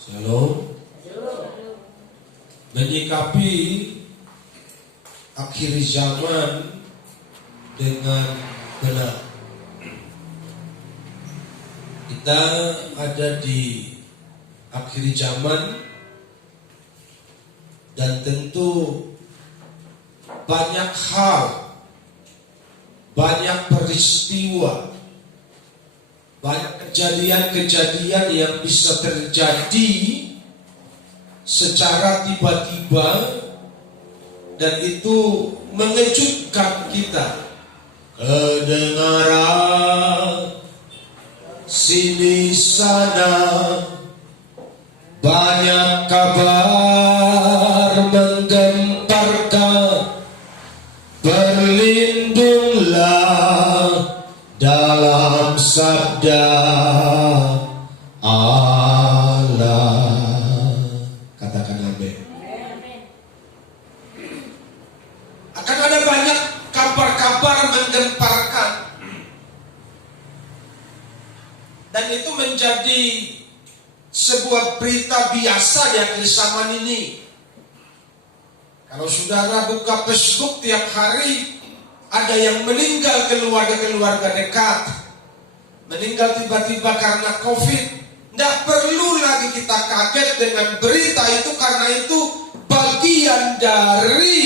Shalom. Menyikapi akhir zaman dengan benar. Kita ada di akhir zaman dan tentu banyak hal, banyak peristiwa, banyak kejadian-kejadian yang bisa terjadi secara tiba-tiba dan itu mengejutkan kita. Kedengaran sini sana banyak kabar menggemparkan, berlindunglah dalam sabda Allah. Katakan amin. Akan ada banyak kabar-kabar menggemparkan, dan itu menjadi sebuah berita biasa di akhir zaman ini. Kalau saudara buka Facebook tiap hari, ada yang meninggal keluarga-keluarga dekat, meninggal tiba-tiba karena COVID. Tidak perlu lagi kita kaget dengan berita itu, karena itu bagian dari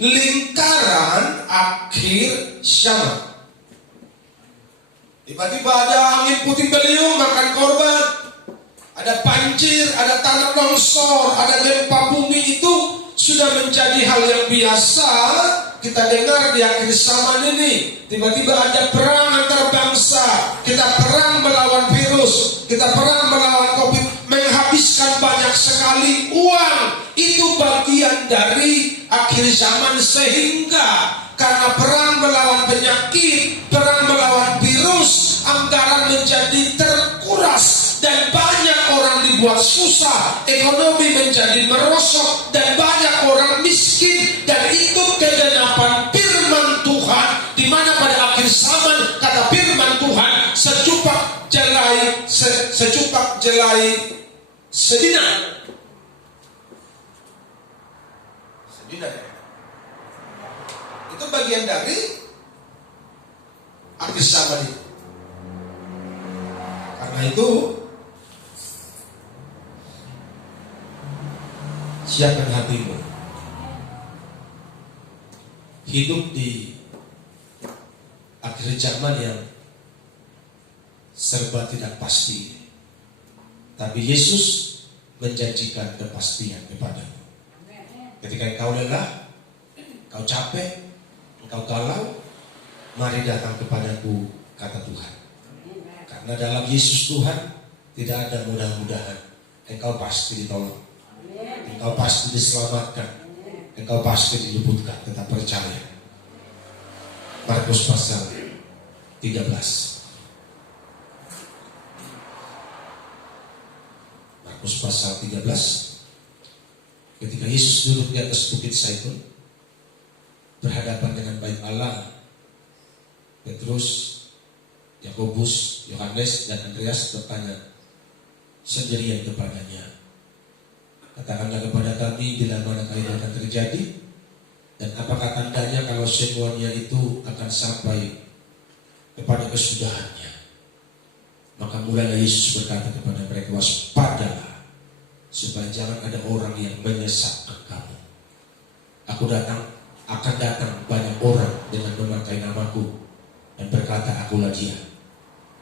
lingkaran akhir zaman. Tiba-tiba ada angin puting beliung makan korban, ada banjir, ada tanah longsor, ada gempa bumi. Itu sudah menjadi hal yang biasa kita dengar di akhir zaman ini. Tiba-tiba ada perang antar bangsa, kita perang melawan virus, kita perang melawan COVID, menghabiskan banyak sekali uang. Itu bagian dari akhir zaman, sehingga karena perang melawan penyakit, perang melawan virus, anggaran menjadi terkuras dan banyak orang dibuat susah, ekonomi menjadi merosot dan banyak orang miskin. Dan itu kegenapan firman Tuhan, di mana pada akhir zaman kata firman Tuhan, secupak jelai sedina. Itu bagian dari akhir zaman itu. Karena itu siapkan hatimu. Hidup di akhir zaman yang serba tidak pasti, tapi Yesus menjanjikan kepastian kepadamu. Ketika engkau lelah, engkau capek, engkau galau, mari datang kepadaku, kata Tuhan. Karena dalam Yesus Tuhan tidak ada mudah-mudahan. Engkau pasti ditolong, engkau pasti diselamatkan, engkau pasti diluputkan. Tetap percaya. Markus pasal 13. Markus pasal 13. Ketika Yesus duduk di atas bukit Zaitun, berhadapan dengan bait Allah, Petrus, Yakobus, Yohanes, dan Andreas bertanya sendirian kepadanya, katakanlah kepada kami bila manakah itu akan terjadi, dan apakah tandanya kalau semuanya itu akan sampai kepada kesudahannya. Maka mulailah Yesus berkata kepada mereka, waspadalah, supaya jangan ada orang yang menyesatkan kamu. Akan datang banyak orang dengan memakai namaku dan berkata, akulah dia,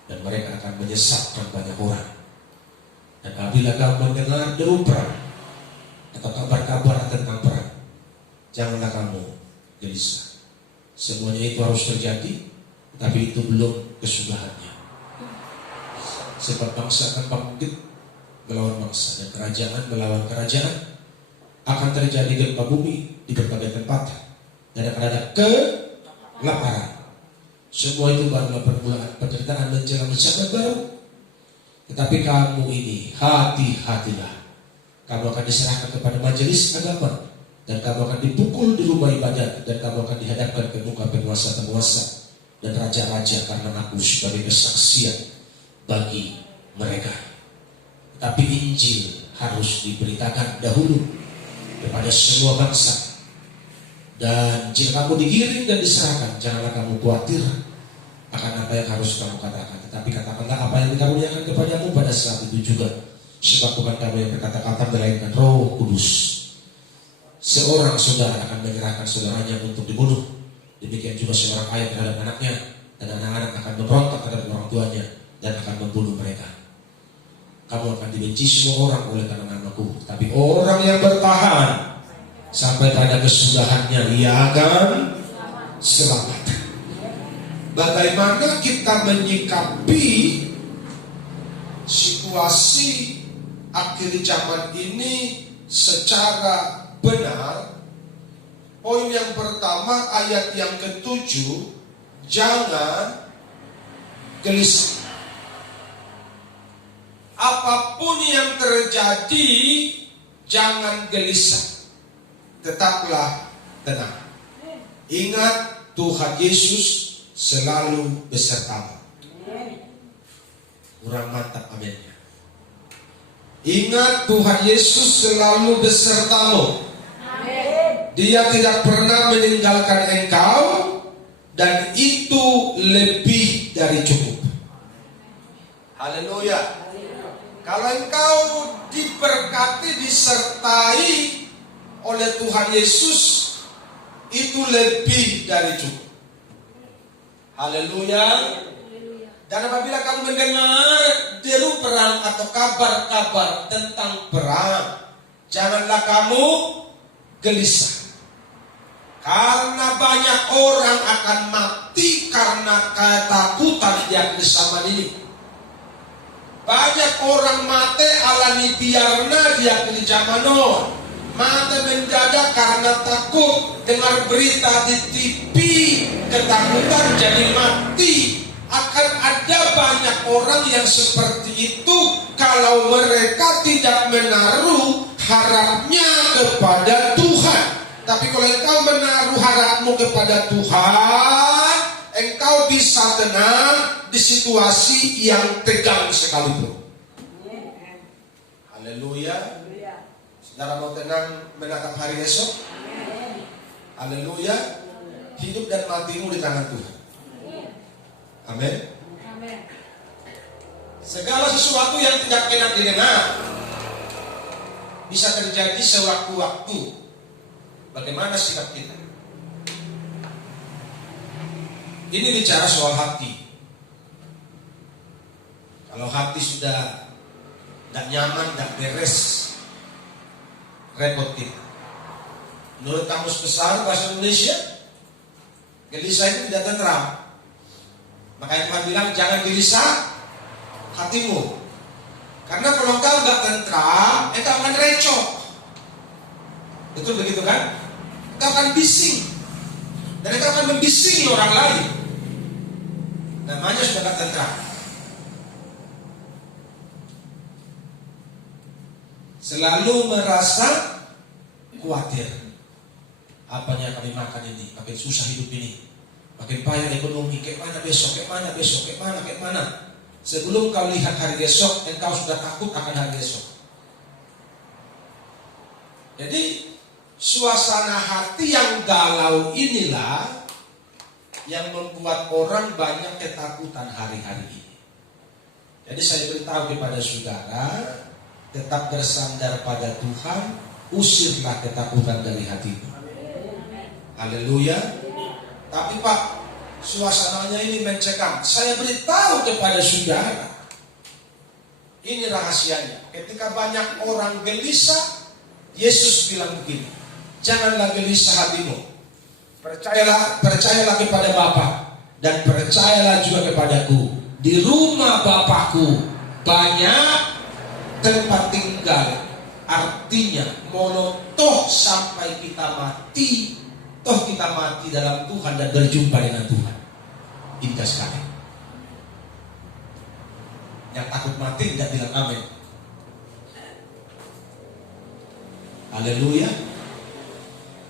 dan mereka akan menyesatkan banyak orang. Dan apabila kamu mendengar deru perang atau kabar-kabar tentang perang, janganlah kamu gelisah. Semuanya itu harus terjadi, tapi itu belum kesudahannya. Sebab bangsa akan bangkit melawan bangsa, dan kerajaan melawan kerajaan. Akan terjadi gempa bumi di berbagai tempat, dan akan ada kelaparan. Semua itu barulah permulaan penderitaan menjelang zaman baru. Tetapi kamu ini hati-hatilah. Kamu akan diserahkan kepada majelis agama, dan kamu akan dipukul di rumah ibadat, dan kamu akan dihadapkan ke muka penguasa-penguasa dan raja-raja, karena aku sebagai kesaksian bagi mereka. Tapi Injil harus diberitakan dahulu kepada semua bangsa. Dan jika kamu digiring dan diserahkan, janganlah kamu khawatir akan apa yang harus kamu katakan, tetapi katakanlah apa yang dikaruniakan kepadamu pada saat itu juga. Sebab bukan kamu yang berkata-kata, melainkan Roh Kudus. Seorang saudara akan menyerahkan saudaranya untuk dibunuh. Demikian juga seorang ayah terhadap anaknya, dan anak-anak akan memberontak terhadap orang tuanya dan akan membunuh mereka. Kamu akan dibenci semua orang oleh karena namaku, tapi orang yang bertahan sampai pada kesudahannya, ia akan selamat. Bagaimana kita menyikapi situasi akhir zaman ini secara benar? Poin yang pertama, ayat yang ke-7, jangan gelisah. Apapun yang terjadi, jangan gelisah. Tetaplah tenang. Ingat, Tuhan Yesus selalu besertamu. Kurang mantap aminnya. Ingat, Tuhan Yesus selalu besertamu. Dia tidak pernah meninggalkan engkau, dan itu lebih dari cukup. Haleluya. Kalau engkau diberkati, disertai oleh Tuhan Yesus, itu lebih dari cukup. Haleluya. Dan apabila kamu mendengar deru perang atau kabar-kabar tentang perang, janganlah kamu gelisah. Karena banyak orang akan mati karena ketakutan yang zaman ini. Banyak orang mati alani biarna dia di zaman now. Mati mendadak karena takut dengar berita di TV, ketakutan jadi mati. Akan ada banyak orang yang seperti itu kalau mereka tidak menaruh harapnya kepada Tuhan. Tapi kalau engkau menaruh harapmu kepada Tuhan, engkau bisa tenang di situasi yang tegang sekalipun. Haleluya. Saudara mau tenang menatap hari esok? Haleluya. Hidup dan matimu di tangan Tuhan. Amin. Segala sesuatu yang tidak enak didengar bisa terjadi sewaktu-waktu. Bagaimana sikap kita? Ini bicara soal hati. Kalau hati sudah tidak nyaman, tidak beres, repot kita. Menurut Kamus Besar Bahasa Indonesia, gelisah itu tidak tenteram. Makanya Tuhan bilang jangan gelisah hatimu. Karena kalau engkau nggak tentram, engkau akan recok. Betul begitu kan? Engkau akan bising. Dan engkau akan membisingi orang lain. Namanya sudah nggak tentram. Selalu merasa khawatir. Apanya kami makan ini? Makin susah hidup ini. Makin payah ekonomi. Kayak mana besok? Kayak mana besok? Kayak mana? Kayak mana? Sebelum kau lihat hari esok, engkau sudah takut akan hari esok. Jadi suasana hati yang galau inilah yang membuat orang banyak ketakutan hari-hari ini. Jadi saya beritahu kepada saudara, tetap bersandar pada Tuhan, usirlah ketakutan dari hatimu. Haleluya. Tapi Pak, suasananya ini mencekam. Saya beritahu kepada saudara, ini rahasianya. Ketika banyak orang gelisah, Yesus bilang begini, janganlah gelisah hatimu. Percayalah kepada Bapa dan percayalah juga kepadaku. Di rumah Bapakku banyak tempat tinggal. Artinya, toh sampai kita mati, toh kita mati dalam Tuhan dan berjumpa dengan Tuhan. Indah sekali. Yang takut mati tidak bilang amin. Haleluya.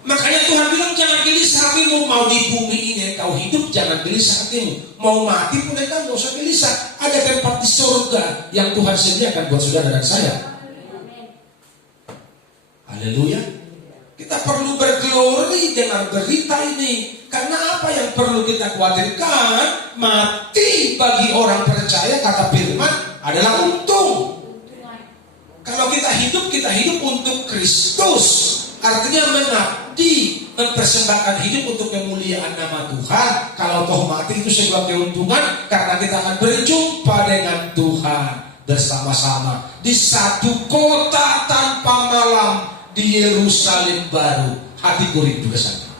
Makanya Tuhan bilang jangan gelisah hatimu. Mau di bumi ini engkau hidup, jangan gelisah hatimu. Mau mati pun engkau gak usah gelisah. Ada tempat di surga yang Tuhan sediakan buat saudara dan saya. Haleluya. Kita perlu berglori dengan berita ini. Karena apa yang perlu kita khawatirkan? Mati bagi orang percaya, kata firman, adalah untung. Kalau kita hidup untuk Kristus. Artinya mengabdi, mempersembahkan hidup untuk kemuliaan nama Tuhan. Kalau toh mati itu sebuah keuntungan, karena kita akan berjumpa dengan Tuhan bersama-sama di satu kota tanpa malam di Yerusalem baru. Hatiku rindu ke sana.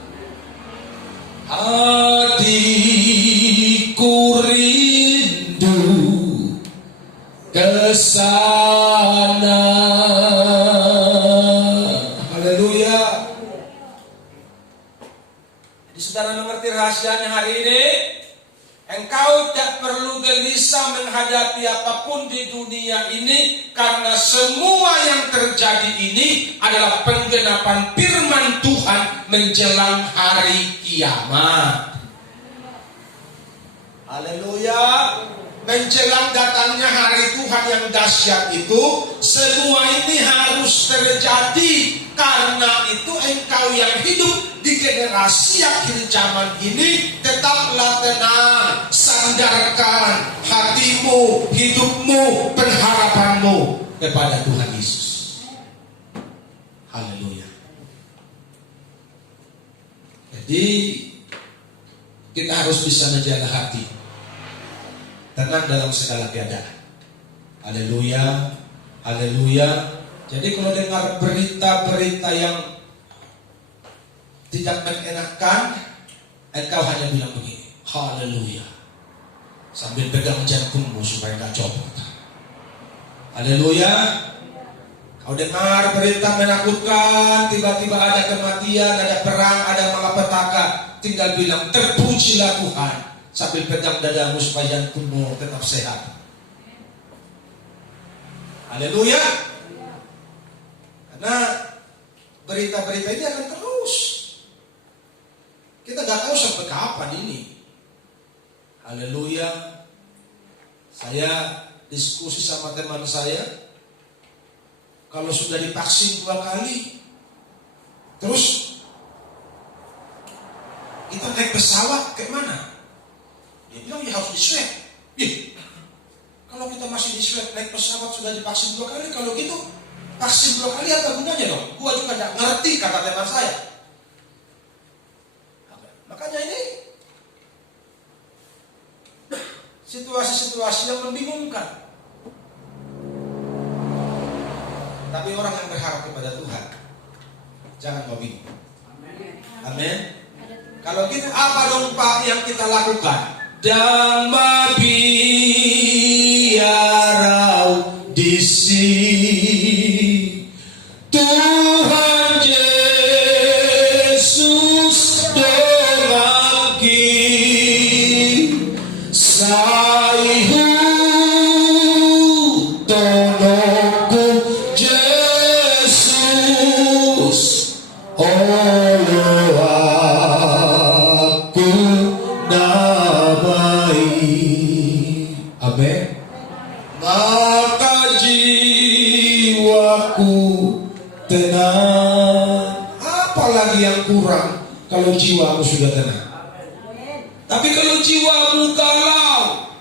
Hatiku rindu ke sana. Haleluya. Jadi saudara mengerti rahasianya hari ini? Engkau tak perlu gelisah menghadapi apapun di dunia ini, karena semua yang terjadi ini adalah penggenapan firman Tuhan menjelang hari kiamat. Haleluya. Menjelang datangnya hari Tuhan yang dahsyat itu, semua ini harus terjadi. Karena itu engkau yang hidup di generasi akhir zaman ini, tetaplah tenang, sandarkan hatimu, hidupmu, pengharapanmu kepada Tuhan Yesus. Haleluya. Jadi kita harus bisa menjaga hati, tenang dalam segala keadaan. Haleluya, haleluya. Jadi kalau dengar berita-berita yang tidak mengenakan, engkau hanya bilang begini, haleluya, sambil pegang jantungmu supaya gak copot. Haleluya. Kau dengar berita menakutkan, tiba-tiba ada kematian, ada perang, ada malapetaka, tinggal bilang terpujilah Tuhan, sambil pegang dadamu supaya jantungmu tetap sehat. Haleluya. Karena berita-berita ini akan terus. Kita gak tahu sampai kapan ini. Haleluya. Saya diskusi sama teman saya, kalau sudah divaksin 2 kali, terus kita naik pesawat ke mana? Dia bilang ya harus di-swab. Kalau kita masih di-swab, naik pesawat sudah divaksin 2 kali, kalau gitu vaksin 2 kali apa gunanya dong? Gua juga gak ngerti, kata teman saya. Makanya ini situasi-situasi yang membingungkan. Tapi orang yang berharap kepada Tuhan, jangan mau bingung. Amin. Kalau gitu apa dong Pak yang kita lakukan? Dhamma biarau disi Tuhan Yesus dengaki saihu tolongku Yesus oleh aku nabai. Amin. Maka jiwaku tenang. Apalagi yang kurang kalau jiwamu sudah tenang? Tapi kalau jiwamu galau,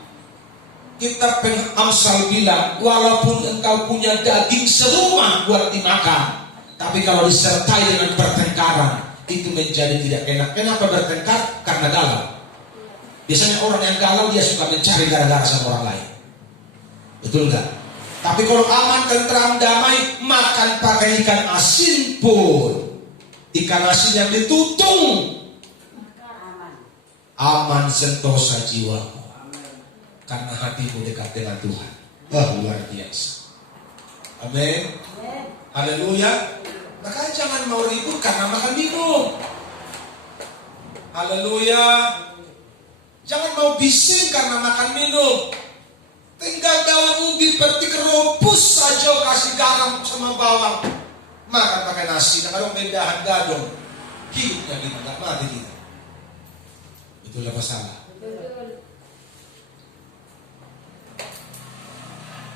kita Amsal bilang, walaupun engkau punya daging serumah buat dimakan, tapi kalau disertai dengan pertengkaran, itu menjadi tidak enak. Kenapa bertengkar? Karena galau. Biasanya orang yang galau dia suka mencari gara-gara sama orang lain. Betul enggak? Tapi kalau aman, tentram, damai, makan pakai ikan asin pun, ikan asin yang ditutung, aman sentosa jiwamu, karena hatimu dekat dengan Tuhan. Luar biasa. Amin. Haleluya. Makanya jangan mau ribut karena makan minum. Haleluya. Jangan mau bising karena makan minum. Tinggal dalam ubi petik rebus saja, kasih garam sama bawang, makan pakai nasi. Nah kalau bedahan gadong, hidupnya kita, nggak mati kita. Itulah masalah.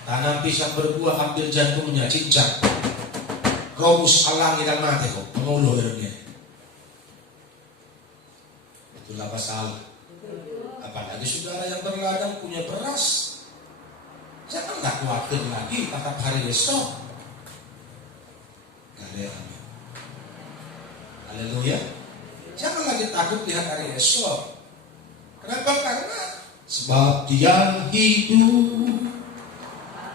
Tanam pisang berbuah, ambil jantungnya, cincang. Romus alangi dan mati kok, penguluh hidupnya. Itulah masalah. Apalagi saudara yang berladang punya beras, janganlah khawatir lagi tatap hari esok. Haleluya. Jangan lagi takut lihat hari esok. Kenapa? Karena sebab Dia hidup,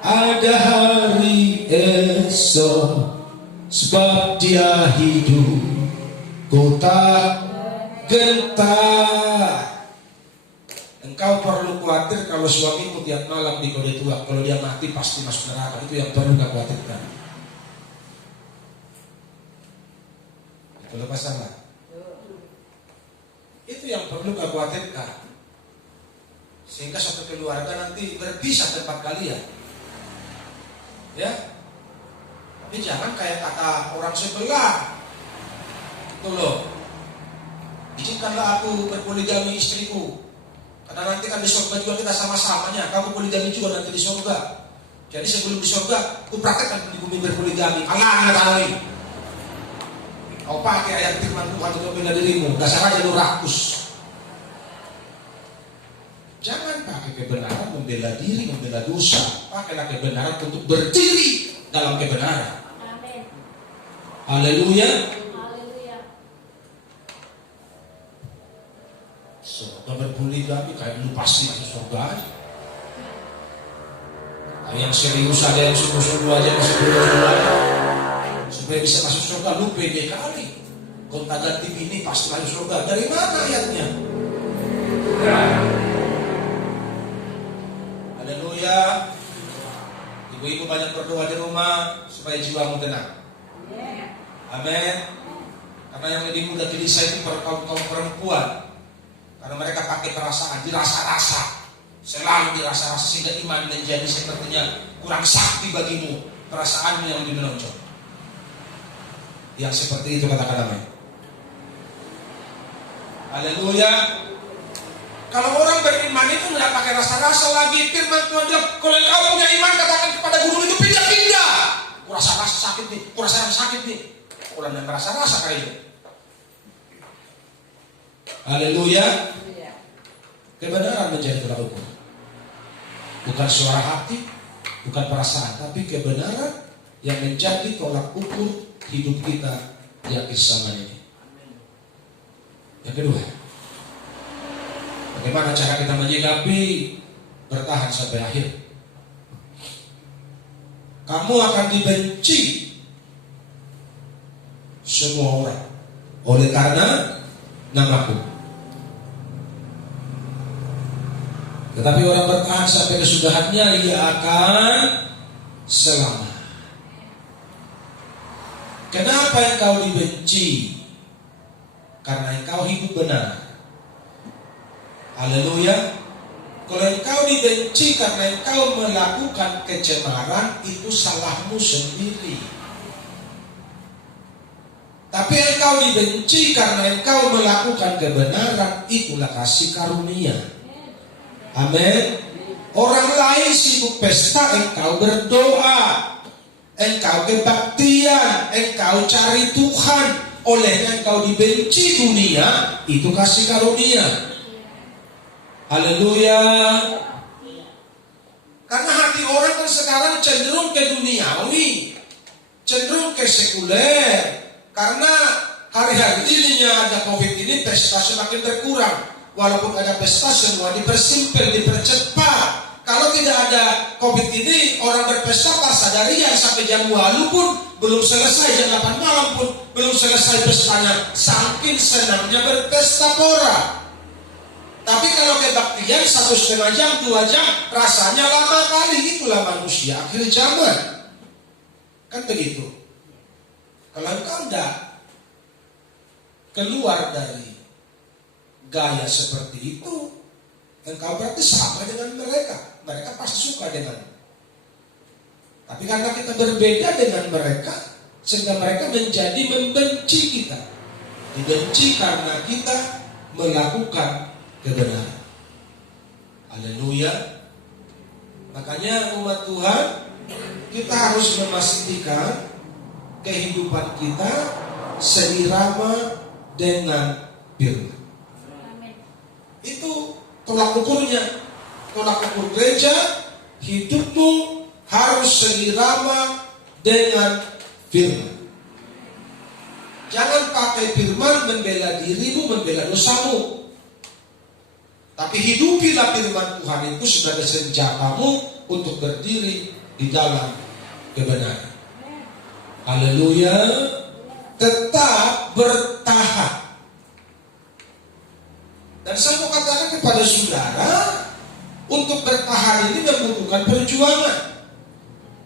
ada hari esok. Sebab Dia hidup, ku tak gentar. Engkau perlu khawatir kalau suamimu tiap malam di kode tua, kalau dia mati pasti masuk neraka. Itu yang perlu kau khawatirkan. Itulah masalah. Itu yang perlu kau khawatirkan. Sehingga satu keluarga nanti berpisah tempat kalian. Ya. Tapi jangan kayak kata orang sebelah. Itu loh. Izinkanlah aku berpoligami istriku. Karena nanti kan di surga juga kita sama-samanya. Kamu poligami juga nanti di surga. Jadi sebelum di surga, aku praktekkan di bumi berpoligami. Allah tahu. Kau pakai ayat firman Tuhan untuk membela dirimu. Dasar aja lu rakus. Jangan pakai kebenaran membela diri, membela dosa. Pakailah kebenaran untuk berdiri dalam kebenaran. Amin. Haleluya. Surga berpoligami kayak lu pasti masuk surga aja. Ada yang serius, ada yang sungguh-sungguh aja masuk surga. Supaya bisa masuk surga lu pede kali. Gonta ganti bini pasti masuk surga. Dari mana ayatnya? Haleluya. Ibu-ibu banyak berdoa di rumah supaya jiwamu tenang. Amin. Karena yang lebih mudah gelisah itu kaum perempuan. Karena mereka pakai perasaan, dirasa-rasa, selalu dirasa-rasa sehingga iman menjadi sepertinya kurang sakti bagimu, perasaanmu yang lebih menonjol. Yang seperti itu katakan amin. Haleluya. Kalau orang beriman itu nggak pakai rasa-rasa lagi. Firman Tuhan bilang, kalau engkau punya iman katakan kepada gunung itu pindah-pindah. Kurasa-rasa sakit nih, kurasa sakit nih. Orang yang merasa-rasa kayak itu. Haleluya. Kebenaran menjadi tolak ukur. Bukan suara hati, bukan perasaan, tapi kebenaran yang menjadi tolak ukur hidup kita yang sama ini. Yang kedua, bagaimana cara kita menyikapi bertahan sampai akhir? Kamu akan dibenci semua orang oleh karena namaku. Tetapi orang bertahan sampai kesudahannya, ia akan selamat. Kenapa engkau dibenci? Karena engkau hidup benar. Haleluya. Kalau engkau dibenci karena engkau melakukan kecemaran, itu salahmu sendiri. Tapi engkau dibenci karena engkau melakukan kebenaran, itulah kasih karunia. Amin. Orang lain sibuk pesta, engkau berdoa, engkau kebaktian, engkau cari Tuhan. Olehnya engkau dibenci dunia, itu kasih karunia. Haleluya. Karena hati orang kan sekarang cenderung ke duniawi, cenderung ke sekuler. Karena hari-hari ini ada COVID ini, pesta semakin berkurang. Walaupun ada pesta, semua dipersimpel, dipercepat. Kalau tidak ada COVID ini, orang berpesta pas sadarian sampai jam 2 pun belum selesai, jam 8 malam pun belum selesai pestanya. Saking senangnya berpesta pora. Tapi kalau kebaktian 1,5 jam, 2 jam, rasanya lama kali. Itulah manusia akhir zaman. Kan begitu. Kalau engkau tidak keluar dari gaya seperti itu, engkau berarti sama dengan mereka. Mereka pasti suka dengan. Tapi karena kita berbeda dengan mereka, sehingga mereka menjadi membenci kita. dibenci karena kita melakukan kebenaran. Haleluya. Makanya umat Tuhan, kita harus memastikan kehidupan kita seirama dengan firman. Itu tolak ukurnya. Tolak ukur gereja, hidupmu harus seirama dengan firman. Jangan pakai firman membela dirimu, membela dosamu. Tapi hidupilah firman Tuhan itu sebagai senjatamu untuk berdiri di dalam kebenaran. Haleluya. Tetap bertahan. Dan saya mau katakan kepada saudara, untuk bertahan ini membutuhkan perjuangan.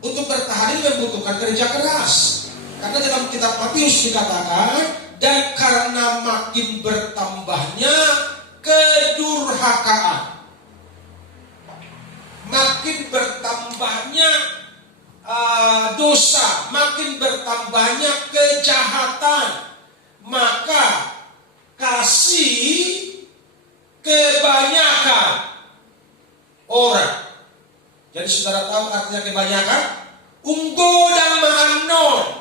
Untuk bertahan ini membutuhkan kerja keras. Karena dalam kitab Matius dikatakan, dan karena makin bertambahnya kedurhakaan, makin bertambahnya dosa, makin bertambahnya kejahatan, maka kasih kebanyakan orang. Jadi saudara tahu artinya kebanyakan? Unggo dan ma'anon.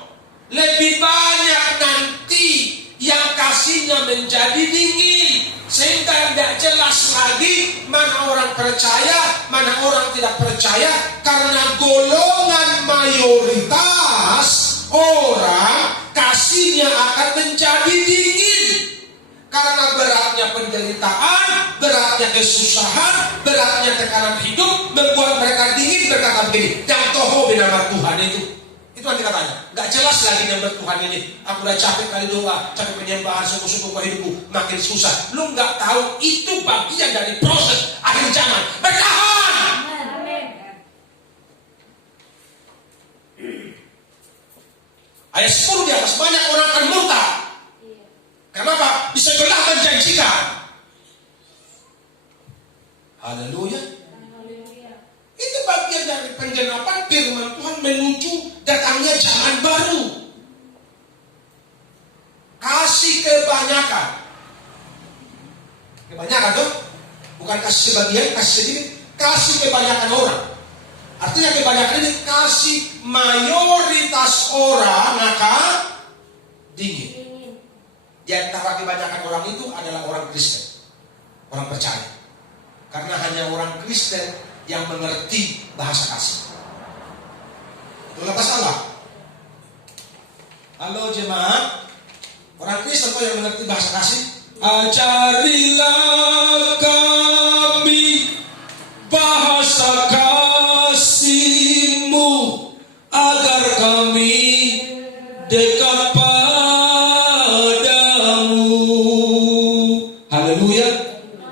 Lebih banyak nanti yang kasihnya menjadi dingin, sehingga tidak jelas lagi mana orang percaya, mana orang tidak percaya, karena golongan mayoritas orang kasihnya akan menjadi dingin. Karena beratnya penderitaan, beratnya kesusahan, beratnya tekanan hidup membuat mereka dingin, berkata begini, yang toho benamar Tuhan itu nanti katanya, gak jelas lagi nama Tuhan ini. Aku udah capek kali doa, capek penyembahan, sungguh-sungguh ke hidupku makin susah. Lu gak tahu itu bagian dari proses akhir zaman. Bertahan. Ayat 10 di atas, banyak orang akan murtad. Kenapa? Disebelah menjanjikan. Haleluya. Itu bagian dari penggenapan firman Tuhan menuju datangnya zaman baru. Kasih kebanyakan. Kebanyakan tuh, bukan kasih sebagian, kasih sedikit, kasih kebanyakan orang. Artinya kebanyakan ini kasih mayoritas orang akan dingin. Di antara kebanyakan orang itu adalah orang Kristen, orang percaya. Karena hanya orang Kristen yang mengerti bahasa kasih. Itulah salah. Halo jemaat, orang Kristen kok yang mengerti bahasa kasih? Ajarilah kami bahasa kasih-Mu agar kami dekat padamu. Haleluya.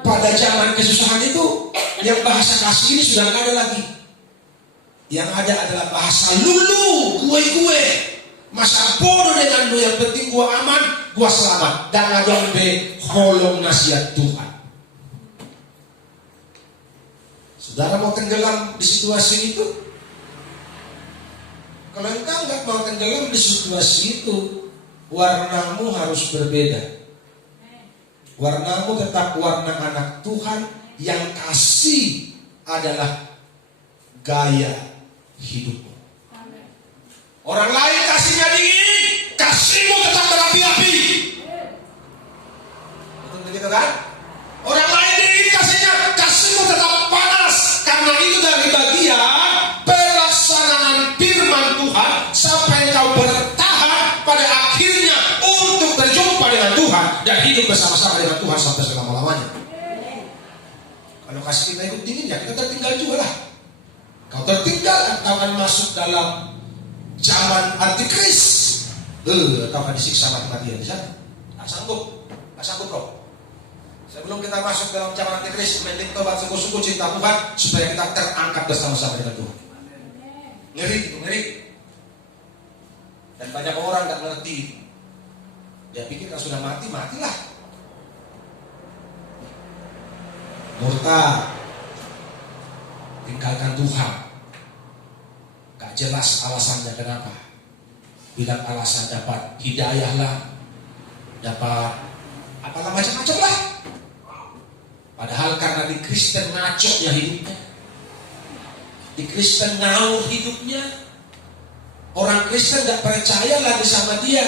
Pada zaman kesusahan itu, yang bahasa kasih ini sudah tidak ada lagi. Yang ada adalah bahasa lulu, gue. Masa bodoh dengan lu, yang penting gua aman, gua selamat. Dan adong be holong nasihat Tuhan. Saudara mau tenggelam di situasi itu? Kalau engkau nggak mau tenggelam di situasi itu, warnamu harus berbeda. Warnamu tetap warna anak Tuhan yang kasih adalah gaya hidupmu. Orang lain kasihnya dingin, kasihmu tetap berapi-api. Betul begitu kan? Orang lain dingin kasihnya, kasihmu tetap panas. Karena itu dari bagian pelaksanaan firman Tuhan sampai kau bertahan pada akhirnya untuk berjumpa dengan Tuhan dan hidup bersama-sama dengan Tuhan sampai selama-lamanya. Kalau kasih kita ikut dingin, ya kita tertinggal juga lah. Kau tertinggal, kau akan masuk dalam zaman antikris. Kau akan disiksa mati-matian di sana. Nggak sanggup kau. Sebelum kita masuk dalam zaman antikris, mending tobat sungguh-sungguh cinta Tuhan supaya kita terangkat bersama-sama dengan Tuhan. Ngeri. Dan banyak orang nggak ngerti. Dia pikir kalau sudah mati, matilah. Murtad, tinggalkan Tuhan. Gak jelas alasannya kenapa. Bilang alasan dapat hidayah lah, dapat apalah macam-macam lah. Padahal karena di Kristen ngaco ya hidupnya, di Kristen ngawur hidupnya, orang Kristen gak percaya lagi sama dia,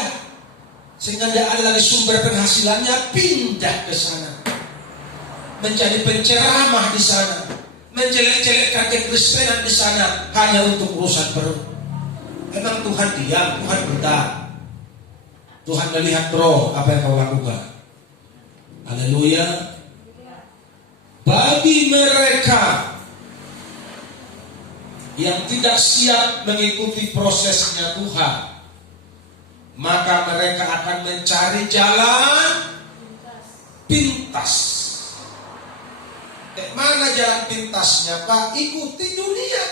sehingga tidak ada lagi sumber penghasilannya, pindah ke sana, menjadi penceramah di sana, menjelek-jelekkan kekristenan di sana hanya untuk urusan perut. Emang Tuhan diam? Tuhan bentar. Tuhan melihat bro apa yang kau lakukan. Haleluya. Bagi mereka yang tidak siap mengikuti prosesnya Tuhan, maka mereka akan mencari jalan pintas. Mana jalan pintasnya, Pak? Ikuti dunia.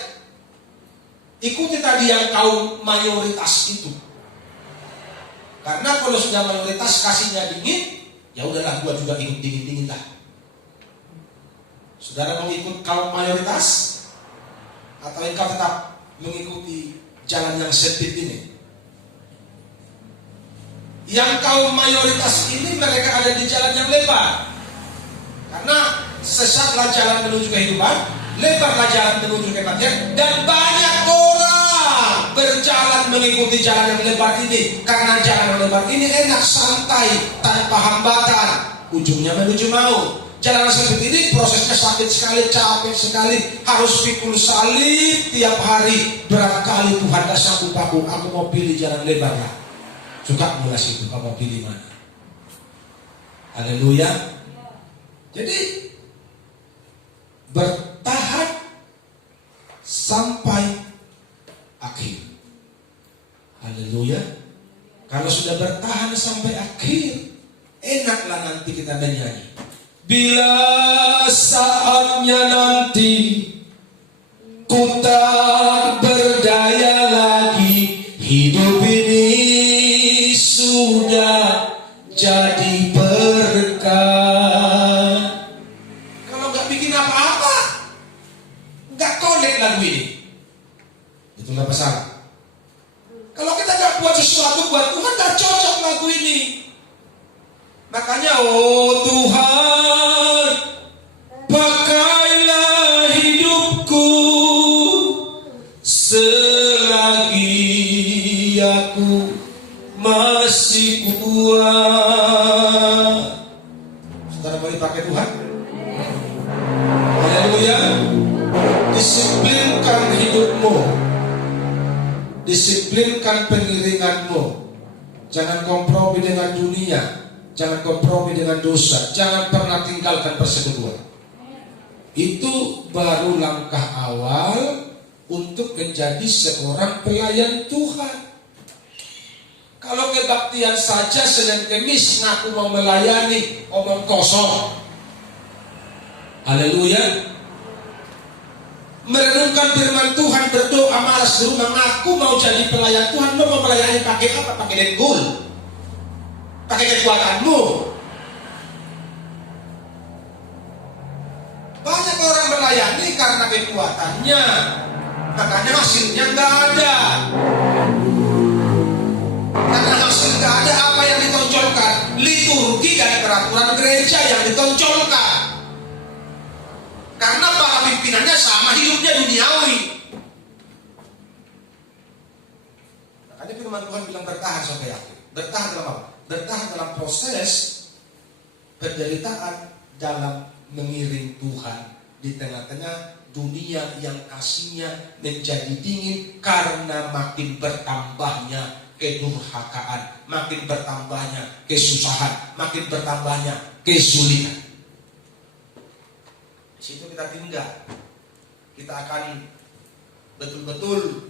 Ikuti tadi yang kaum mayoritas itu. Karena kalau sudah mayoritas kasihnya dingin, ya udahlah, gua juga ikut dingin-dingin lah. Saudara mau ikut kaum mayoritas atau engkau tetap mengikuti jalan yang sempit ini? Yang kaum mayoritas ini mereka ada di jalan yang lebar. Karena sesatlah jalan menuju kehidupan, lebarlah jalan menuju kematian, dan banyak orang berjalan mengikuti jalan yang lebar ini. Karena jalan yang lebar ini enak, santai, tanpa hambatan, ujungnya menuju maut. Jalan seperti ini prosesnya sakit sekali, capek sekali, harus pikul salib tiap hari. Barangkali Tuhan gak sanggup aku mau pilih jalan lebar lah. Suka mulai situ, kamu mau pilih mana? Haleluya. Jadi bertahan sampai akhir. Haleluya. Kalau sudah bertahan sampai akhir, enaklah nanti kita menyanyi. Bila saatnya nanti ku tak berdaya lagi, hidup ini sudah jadi berkah. Kalau gak bikin apa-apa, gak kolek lagu ini, itu gak masalah. Kalau kita gak buat sesuatu buat Tuhan, gak cocok lagu ini. Makanya oh Tuhan, pakailah hidupku selagi aku masih kuat. Saudara boleh pakai Tuhan? Haleluya. Disiplinkan hidupmu, disiplinkan pengiringanmu. Jangan kompromi dengan dunia, jangan kompromi dengan dosa, jangan pernah tinggalkan persekutuan. Itu baru langkah awal untuk menjadi seorang pelayan Tuhan. Kalau kebaktian saja Senin Kemis ngaku mau melayani, omong kosong. Haleluya. Merenungkan firman Tuhan, berdoa malas di rumah, ngaku mau jadi pelayan Tuhan. Lo mau melayani pakai apa? Pakai dengkul, pakai kekuatanmu. Banyak orang melayani karena kekuatannya, makanya hasilnya nggak ada. Karena hasil nggak ada, apa yang ditonjolkan? Liturgi dan peraturan gereja yang ditonjolkan. Karena para pimpinannya sama hidupnya duniawi. Makanya firman Tuhan bilang bertahan sampai akhir. Bertahan dalam apa? Bertahan dalam proses penderitaan, dalam mengiring Tuhan di tengah-tengah dunia yang kasihnya menjadi dingin karena makin bertambahnya kedurhakaan, makin bertambahnya kesusahan, makin bertambahnya kesulitan. Di situ kita tinggal, kita akan betul-betul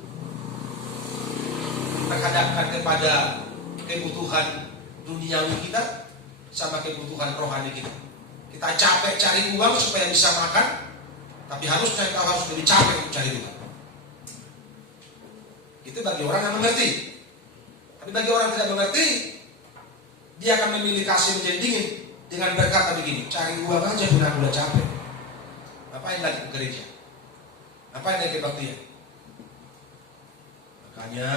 menghadapkan kepada kebutuhan duniawi kita sama kebutuhan rohani kita. Kita capek cari uang supaya bisa makan, tapi harusnya kita harus lebih capek untuk cari Tuhan. Itu bagi orang yang mengerti. Tapi bagi orang yang tidak mengerti, dia akan memilih kasih menjadi dingin dengan berkata begini, cari uang aja pun aku udah capek. Ngapain lagi ke gereja? Ngapain lagi kebaktian? Makanya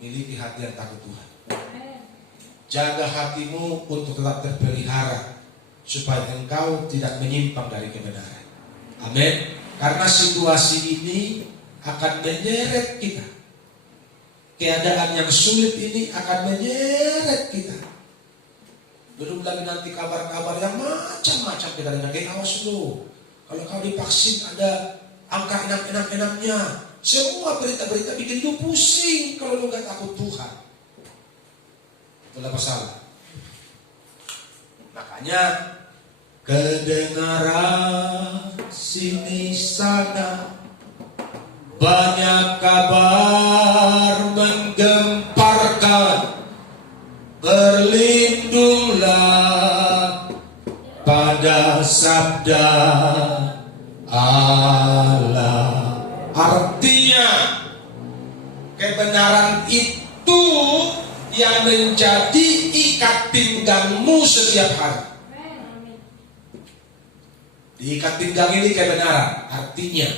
miliki hati yang takut Tuhan. Jaga hatimu untuk tetap terpelihara, supaya engkau tidak menyimpang dari kebenaran. Amin. Karena situasi ini akan menyeret kita. Keadaan yang sulit ini akan menyeret kita. Belum lagi nanti kabar-kabar yang macam-macam kita dengar. Awas lu, kalau kau divaksin ada angka enam-enamnya. Semua berita-berita bikin lu pusing kalau lu gak takut Tuhan. Itulah masalah. Makanya kedengaran sini sana banyak kabar menggemparkan, berlindunglah pada sabda Allah. Artinya kebenaran itu yang menjadi ikat pinggangmu setiap hari. Di ikat pinggang ini kebenaran. Artinya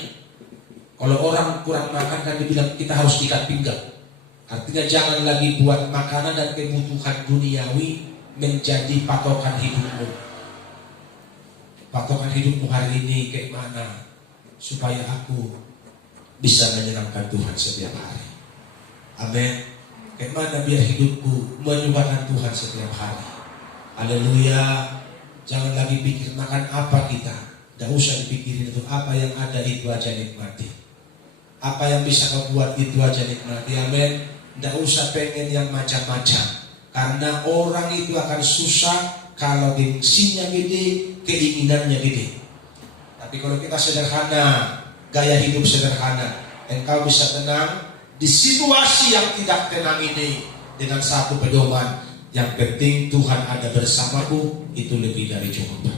kalau orang kurang makan kan dibilang kita harus ikat pinggang. Artinya jangan lagi buat makanan dan kebutuhan duniawi menjadi patokan hidupmu. Patokan hidupmu hari ini kayak mana supaya aku bisa menyenangkan Tuhan setiap hari. Amin. Kayak mana biar hidupku menyukakan Tuhan setiap hari. Haleluya. Jangan lagi pikir makan apa kita. Tidak usah dipikirin itu. Apa yang ada itu aja nikmati. Apa yang bisa kau buat itu aja nikmati. Amin. Tidak usah pengen yang macam-macam. Karena orang itu akan susah kalau gengsinya gede, keinginannya gede. Tapi kalau kita sederhana, gaya hidup sederhana, engkau bisa tenang di situasi yang tidak tenang ini dengan satu pedoman. Yang penting Tuhan ada bersamaku, itu lebih dari cukup.